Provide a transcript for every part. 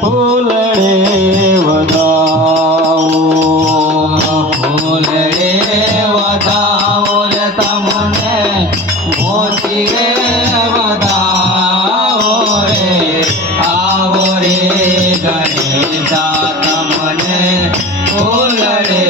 ફૂલડે વધાવો. ફૂલડે વધાવો રે તમને મોતી રે વધાવો રે. આવો રે ગણેશા તમને, ફૂલડે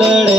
लड़े